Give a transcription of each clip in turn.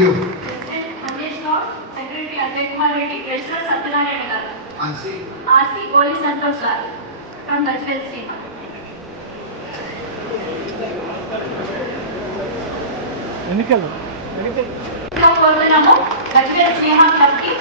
you. President Ramesh Gaur, Secretary Ajay Kumar Reddy, Treasurer Satyanarayana Garu. RC Goli Santosh Garu from Gajwel Sima. కోరుతున్నాము గజ్వేల్ శ్రీమా గారికి.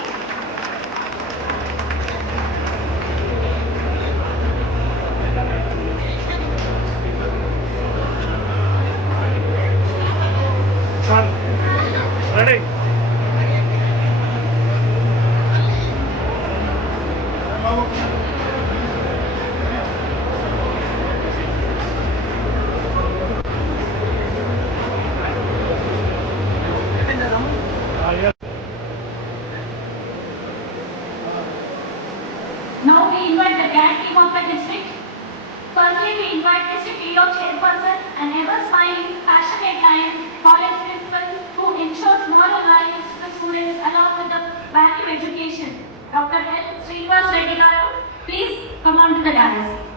Now we invite the grand team of the district. Firstly, we invite District EO Chairperson and ever-smiling, passionate lion, college principal who ensures moral values to the students along with the value education. Dr. L. Srinivas Reddy Garu, please come on to the dais.